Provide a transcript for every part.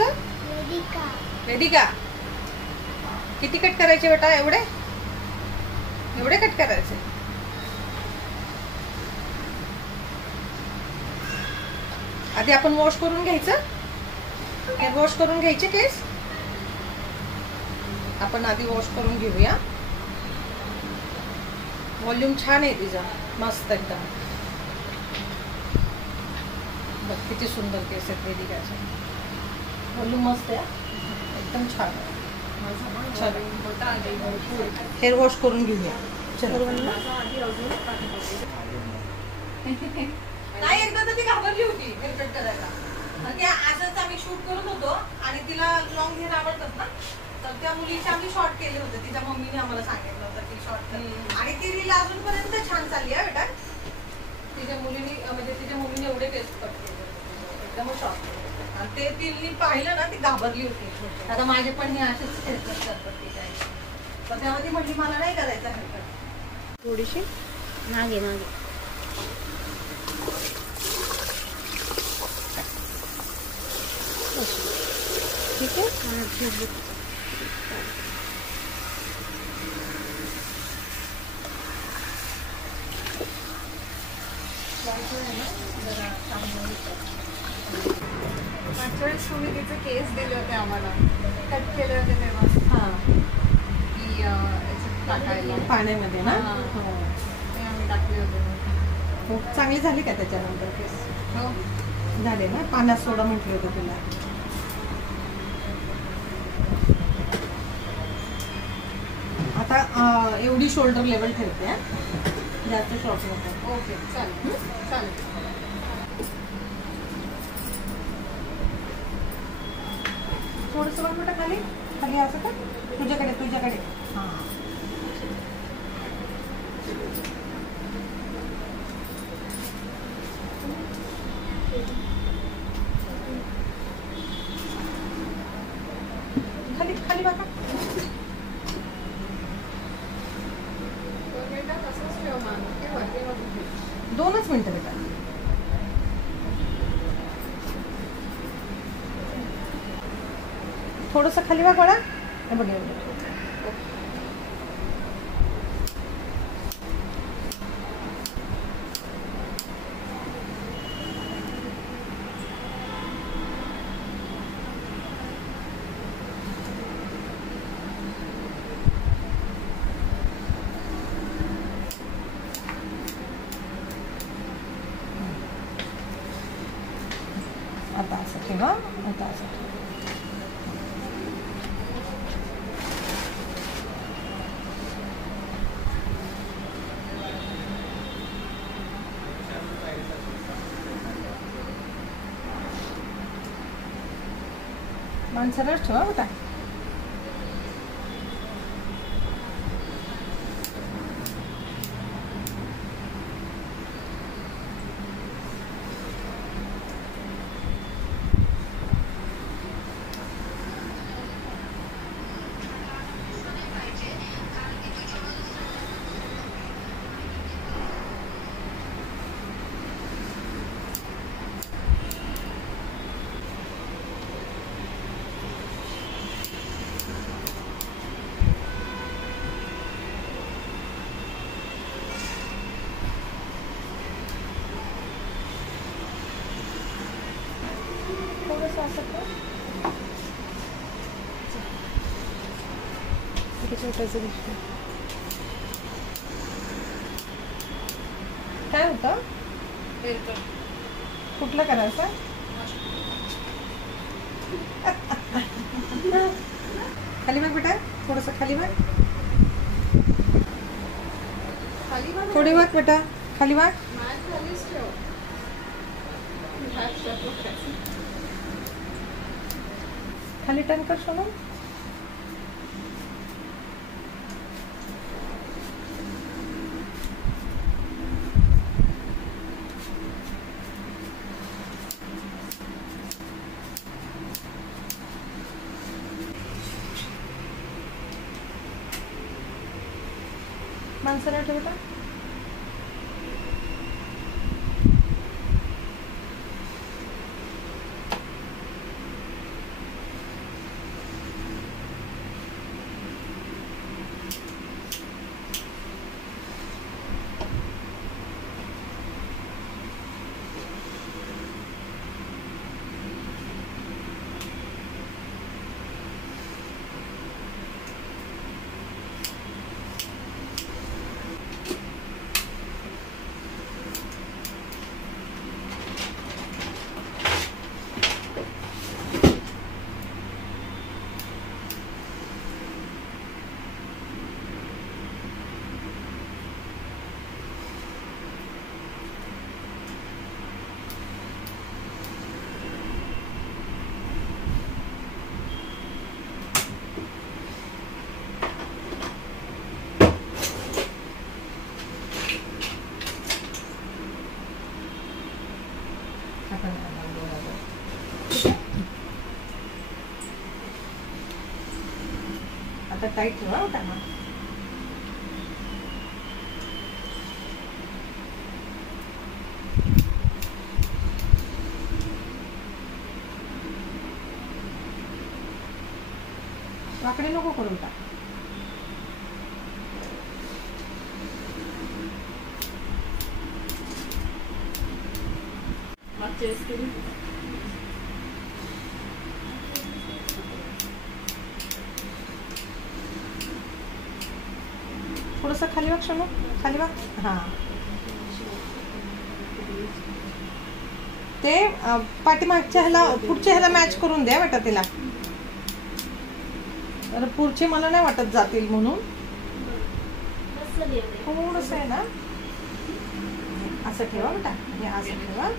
तुझं? रेडी का? किती कट करायचे बेटा? एवढे एवढे कट करायचे. आधी आपण वॉश करून घ्यायचं. वॉश करून घ्यायचे केस. आपण आधी वॉश करून घेऊया. व्हॉल्यूम छान आहे तिचा, मस्त एकदम. बघ किती सुंदर केस आहेत वेदिकाचे. व्हॉल्यूम मस्त आहे एकदम छान आहे. हेअर वॉश करून घेऊया. नाही एकदा तर ती घाबरली होती हेअरकट करायला. असंच आम्ही शूट करत होतो आणि तिला लॉंग हेअर आवडतात ना, तर त्या मुलीचे आम्ही शॉर्ट केले होते. तिच्या मम्मीने आम्हाला सांगितलं होतं की शॉर्ट कर, आणि ती रील अजूनपर्यंत छान चालली आहे बेटा. तिच्या मुलीने म्हणजे तिच्या मुलीने एवढे केस कट केले एकदम शॉर्ट केले, आणि ते तिने पाहिलं ना ती घाबरली होती. आता माझे पण हे असेच हेअरकट करतात ती काय, तर तेव्हा ती म्हटली मला नाही करायचं हेअरकट. थोडीशी मागे मागे ठीक आहे. मागच्या वेळेस तुम्ही तिचे केस दिले होते आम्हाला, कट केले होते तेव्हा. हां की याच्यात टाकायला पाण्यामध्ये ना. ते आम्ही टाकले होते. हो चांगली झाली का त्याच्यानंतर केस? हो झाले ना. पाण्यात सोडा म्हटले होते तुला. आता एवढी शोल्डर लेवल ठेवते. जास्त शॉर्ट नको. ओके चालेल चालेल. थोडंसं बघ बेटा खाली खाली असं का तुझ्याकडे तुझ्याकडे. हां खाली खाली बघा. 2 मिनिटात असंच ठेव मान की वरती नको ठेवू. 2च मिनिटं बेटा. थोडंसं खाली बघ बाळा. हे बघ एवढं. आता असं ठेवा. आता असं ठेवा. मान सरळ ठेवा बेटा. थोडंसं असं कर. छोटंसं दिसतं. काय होतं? हेअरकट कुठलं करायचं? खाली बघ बेटा. थोडंसं खाली बघ. खाली बघ. थोडी बघ बेटा. खाली बघ. मॅट खालीच ठेव. खाली टर्न कर सोनू. माणसाला ठेव बेटा. आता नाही येणार डोळ्यावर. ठीक आहे? आता टाईट ठेवा त्यांना. वाकडे नको करून टाक. थोडस खाली वाग शोनू, खाली वाग. हा ते पाठीमागच्या ह्याला पुढच्या ह्याला मॅच करून द्या बेटा तिला. तर पुढचे मला नाही वाटत जातील म्हणून थोडस आहे ना असं ठेवा बेटा. हे असं ठेवा.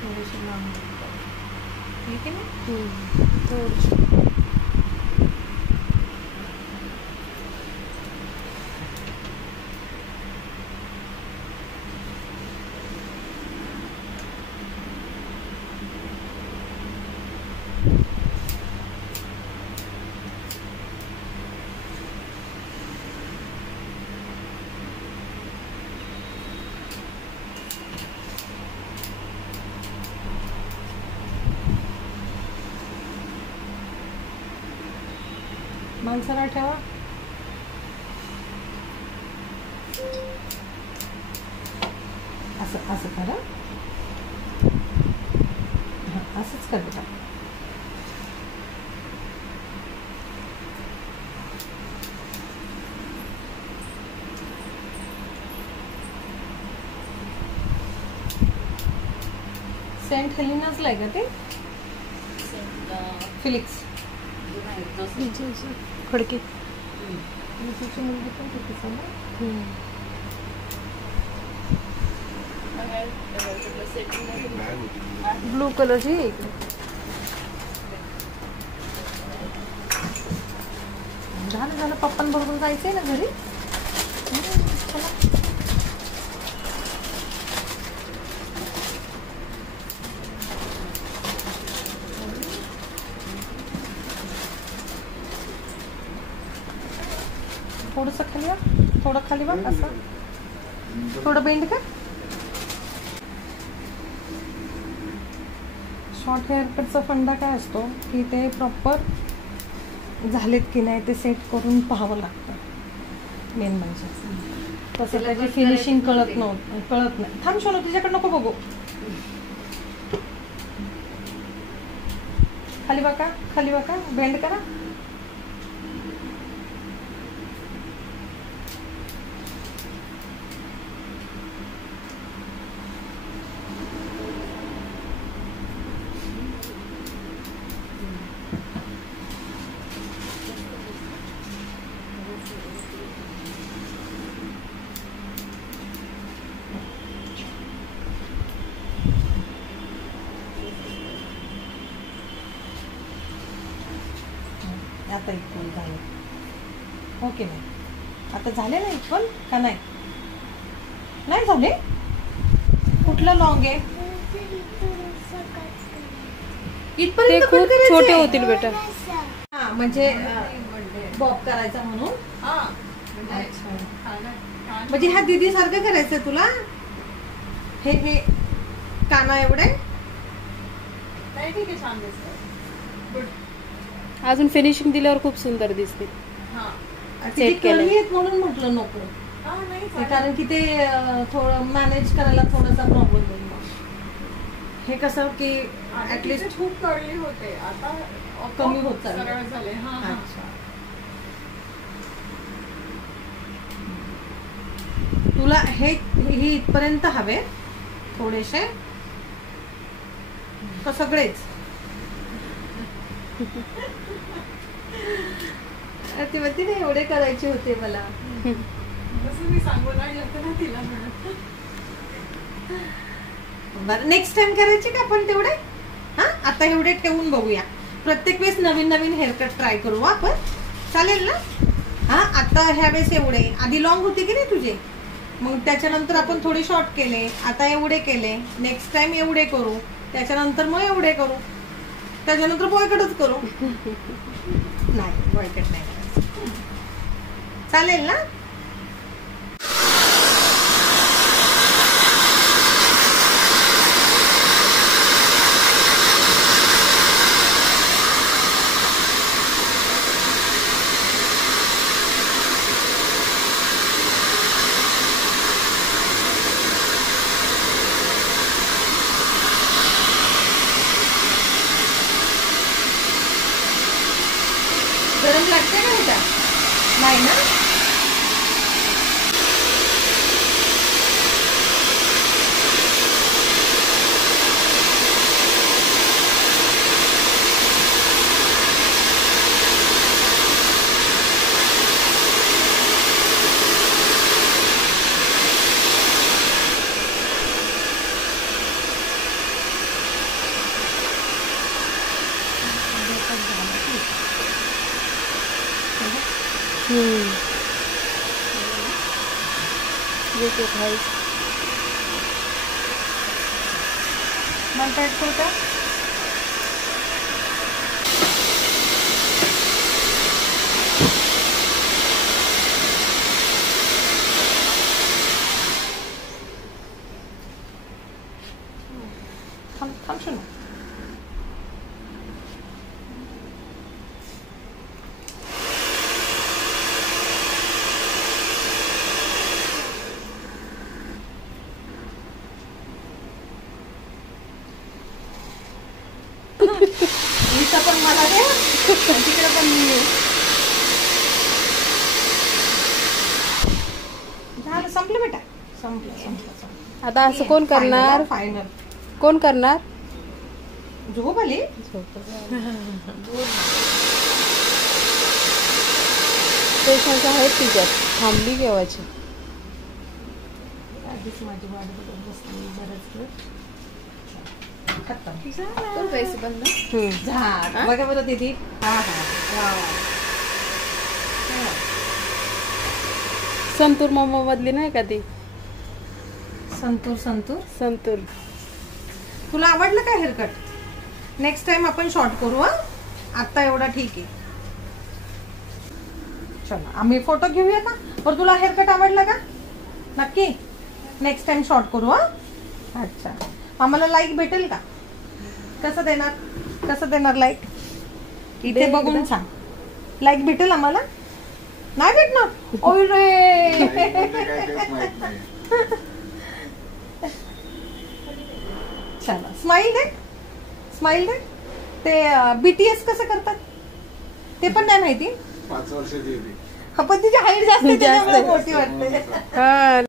थोडीशी लांब ठीक आहे ना. थोडीशी मानसरा ठेवा. असं असं करा. असंच कर बेटा. सेंट हेलिनाच लाय का ते फिलिक्स खडकी तुझी मुलगी पण तिथे समोर. ब्लू कलरची आहे इकडे. झालं झालं पप्पांबरोबर जायचंय ना घरी. चला. थोडंसं खाली वा. थोडं खाली वा. असं थोडं बेंड कर. शॉर्ट हेअरकटचा फंडा काय असतो की ते प्रॉपर झालेत की नाही ते सेट करून पाहावं लागतं मेन म्हणजे. तसं त्याची फिनिशिंग कळत नाही. थांब शोनू तुझ्याकडे नको बघू. खाली वाका, खाली वाका. बेंड करा. आता इक्वल झाले. ओके नाही आता झाले ना इक्वल का नाही. नाही झाले. कुठलं लॉंग आहे इथपर्यंत खूप छोटे होतील बेटा. हा म्हणजे बॉब करायचा म्हणून. म्हणजे ह्या दीदी सारखं करायचंय तुला. हे हे काना एवढे ठीक आहे. छान दिसत. गुड. अजून फिनिशिंग दिल्यावर खूप सुंदर दिसते. सेट केलं म्हणून म्हटलं नको. कारण की ते थोडं मॅनेज करायला थोडासा प्रॉब्लेम होईल. हे कसं की आधी ऍटलीस्ट तिचे खूप कर्ली होते, आता कमी होत चालले. सरळ झाले. हा हा. अच्छा. तुला हे इथपर्यंत हवे थोडेसे का सगळेच? ती म्हणते ना एवढे करायचे होते मला. तसं मी सांगू लागलं तर ना तिला म्हणत. बरं नेक्स्ट टाइम करायचे का आपण तेवढे? हा आता एवढे ठेवून बघूया. प्रत्येक वेळेस नवीन नवीन हेअरकट ट्राय करू आपण. चालेल ना? हा आता ह्या वेळेस एवढे, आधी लॉंग होते की नाही तुझे, मग त्याच्यानंतर आपण थोडे शॉर्ट केले, आता एवढे केले. नेक्स्ट टाइम एवढे करू, त्याच्यानंतर मग एवढे करू, त्याच्यानंतर बॉयकटच करू. नाही बॉयकट नाही करायचं. चालेल ना? गरम लागते का बेटा? नाही ना? ये तो भाई मन टाइट करता. थांब शोना. इथं पण मला दे, आणि तिकडे पण मी आहे. झालं, संपलं बेटा, संपलं. आता असं कोण करणार? फायनल कोण करणार? झोप आली. पेशन्स आहेत तिच्यात, थांबली केव्हाची. आधीच माझी वाट बघत बसली बरंच वेळ. खतम. तो पैसे बंद. झाड बघा बरं दीदी. हा हा वा वा. संतूर मम्मा मधली नाही का ती? संतूर संतूर. संतूर. तुला आवडलं का हेअरकट? नेक्स्ट टाइम आपण शॉर्ट करू. हा आता एवढा ठीक आहे. चला आम्ही फोटो घेऊया का? पण तुला हेअरकट आवडलं का? नक्की नेक्स्ट टाइम शॉर्ट करू. हा अच्छा. आम्हाला लाईक भेटेल का? कसं देणार? कसं देणार लाईक? इथे बघून सांग. लाईक भेटेल आम्हाला? नाही भेटणार. ओय रे. चला स्माइल दे, स्माइल दे. ते BTS कसं करतात ते पण नाही माहिती. 5 वर्षाची होती. पण तिची हाईट जास्त आहे, जास्त आहे. त्याच्यामुळे मोठी वाटते. हा